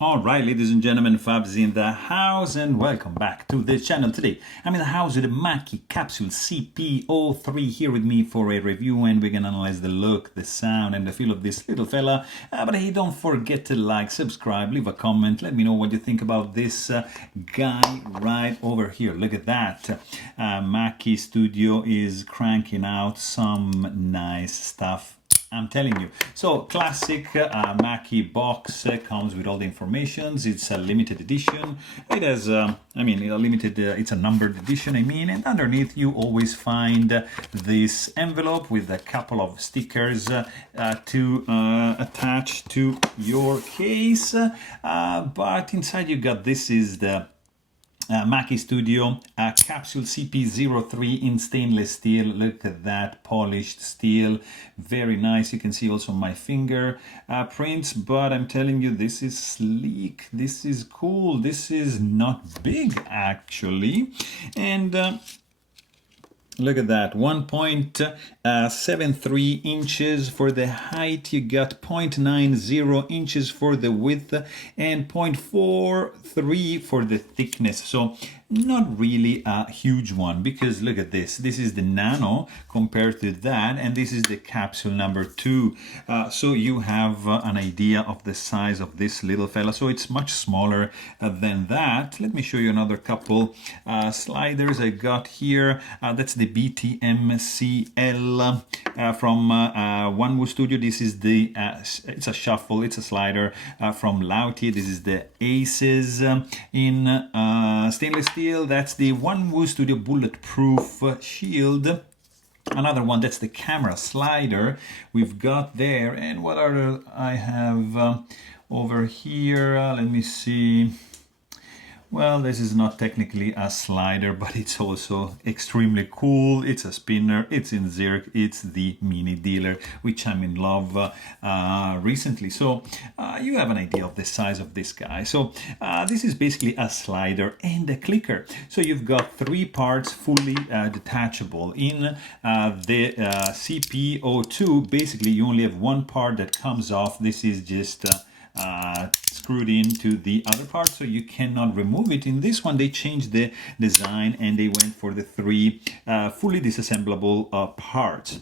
All right, ladies and gentlemen, Fabs in the house, and welcome back to the channel. Today, I'm in the house with the Mackie Capsule CP-03 here with me for a review, and we're gonna analyze the look, the sound, and the feel of this little fella. But hey, don't forget to like, subscribe, leave a comment, let me know what you think about this guy right over here. Look at that. Mackie Studio is cranking out some nice stuff, I'm telling you. So classic Mackie box comes with all the informations. It's a limited edition. It has, a limited. It's a numbered edition. And underneath you always find this envelope with a couple of stickers to attach to your case. But inside you got this is the Mackie Studio Capsule CP-03 in stainless steel. Look at that polished steel, very nice. You can see also my finger prints, but I'm telling you, this is sleek, this is cool, this is not big actually. And look at that, 1.73 inches for the height. You got 0.90 inches for the width and 0.43 for the thickness. So not really a huge one, because look at this. This is the nano compared to that, and this is the capsule number 2. So you have an idea of the size of this little fella. So it's much smaller than that. Let me show you another couple sliders I got here. That's the BTMCL from Wanwu Studio. This is the it's a shuffle, it's a slider from Lauti. This is the Aces in stainless steel. That's the Wanwu Studio Bulletproof Shield. Another one, that's the camera slider we've got there. And what are I have over here? Let me see. Well, this is not technically a slider, but it's also extremely cool. It's a spinner, it's in Zirk, it's the mini dealer, which I'm in love recently. So you have an idea of the size of this guy. So this is basically a slider and a clicker. So you've got 3 parts fully detachable. In the CP-02, basically you only have 1 part that comes off. This is just screwed into the other part, so you cannot remove it. In this one they changed the design and they went for the 3 fully disassemblable parts.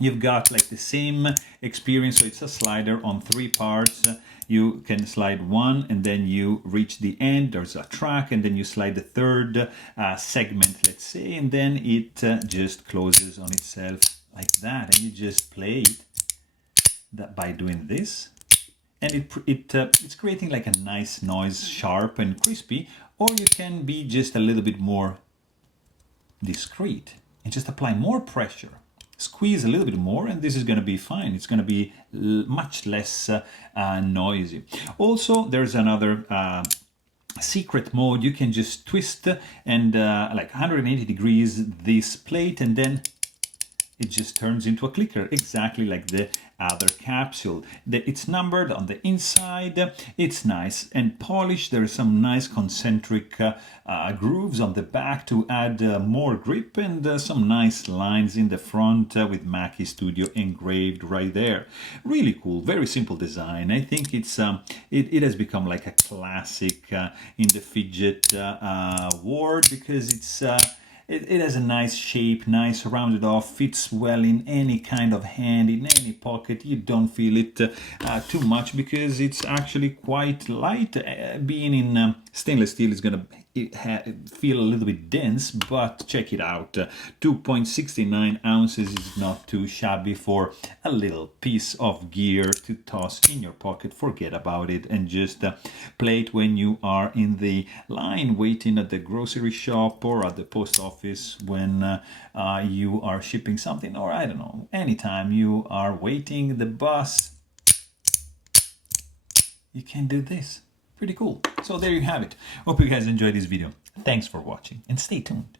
You've got like the same experience, so it's a slider on 3 parts. You can slide one and then you reach the end, there's a track, and then you slide the 3rd segment, let's say, and then it just closes on itself like that, and you just play it by doing this. And it's creating like a nice noise, sharp and crispy. Or you can be just a little bit more discreet and just apply more pressure. Squeeze a little bit more, and this is going to be fine. It's going to be much less noisy. Also, there's another secret mode. You can just twist and like 180 degrees this plate, and then it just turns into a clicker, exactly like the other capsule. It's numbered on the inside. It's nice and polished. There are some nice concentric grooves on the back to add more grip, and some nice lines in the front with Mackie Studio engraved right there. Really cool, very simple design. I think it's it has become like a classic in the fidget world, because it's it has a nice shape, nice rounded off, fits well in any kind of hand, in any pocket. You don't feel it too much, because it's actually quite light. Being in stainless steel is going to feel a little bit dense, but check it out. 2.69 ounces is not too shabby for a little piece of gear to toss in your pocket. Forget about it and just play it when you are in the line waiting at the grocery shop or at the post office when you are shipping something, or I don't know, anytime you are waiting the bus. You can do this. Pretty cool. So there you have it. Hope you guys enjoyed this video. Thanks for watching and stay tuned.